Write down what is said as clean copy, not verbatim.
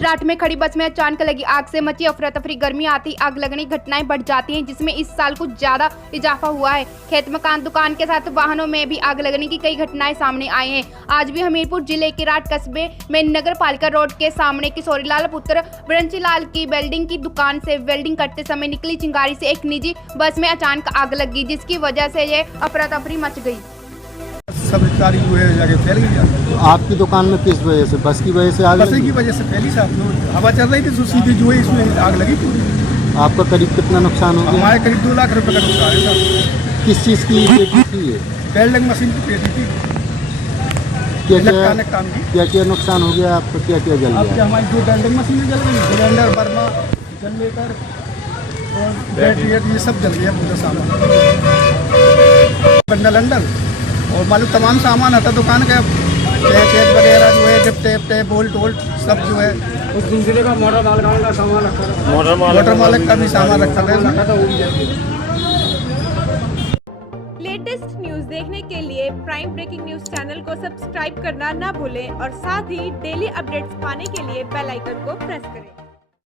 रात में खड़ी बस में अचानक लगी आग से मची अफरा तफरी। गर्मी आती आग लगने की घटनाएं बढ़ जाती हैं, जिसमें इस साल कुछ ज्यादा इजाफा हुआ है। खेत मकान दुकान के साथ वाहनों में भी आग लगने की कई घटनाएं सामने आई हैं। आज भी हमीरपुर जिले के राट कस्बे में नगर पालिका रोड के सामने किशोरीलाल पुत्र ब्रंचीलाल की वेल्डिंग की दुकान से वेल्डिंग करते समय निकली चिंगारी से एक निजी बस में अचानक आग लगी, जिसकी वजह से ये अफरा तफरी मच गई। सब कारी जो है जाके फैल गई। तो आपकी दुकान में किस वजह से? बस की वजह से आग बस लगी? की वजह से फैली साहब, हवा चल रही थी तो सीधी जो है इसमें आग लगी पूरी। आपका करीब कितना नुकसान हो गया? हमारे करीब 2 लाख रुपए का नुकसान है साहब। किस चीज़ की पेटी थी ये? वेल्डिंग मशीन की पेटी थी, इलेक्ट्रॉनिक काम की। क्या नुकसान हो गया आपका? क्या जल अब गया? हमारी 2 वेल्डिंग मशीनें जल गई, सिलेंडर, बर्मा, जनरेटर और बैटरी ये सब जल गया पूरा सामान। बंडल अंडल और मालूम तमाम सामान आता दुकान का, चेक वगैरह जो है, टेप बोल्ट वोल्ट सब जो है। उस दूसरे का मोटर मालिक का सामान रखा, मोटर मालिक का भी सामान रखा था। लेटेस्ट न्यूज देखने के लिए प्राइम ब्रेकिंग न्यूज चैनल को सब्सक्राइब करना ना भूलें और साथ ही डेली अपडेट्स पाने के लिए बेल आइकन को प्रेस करें।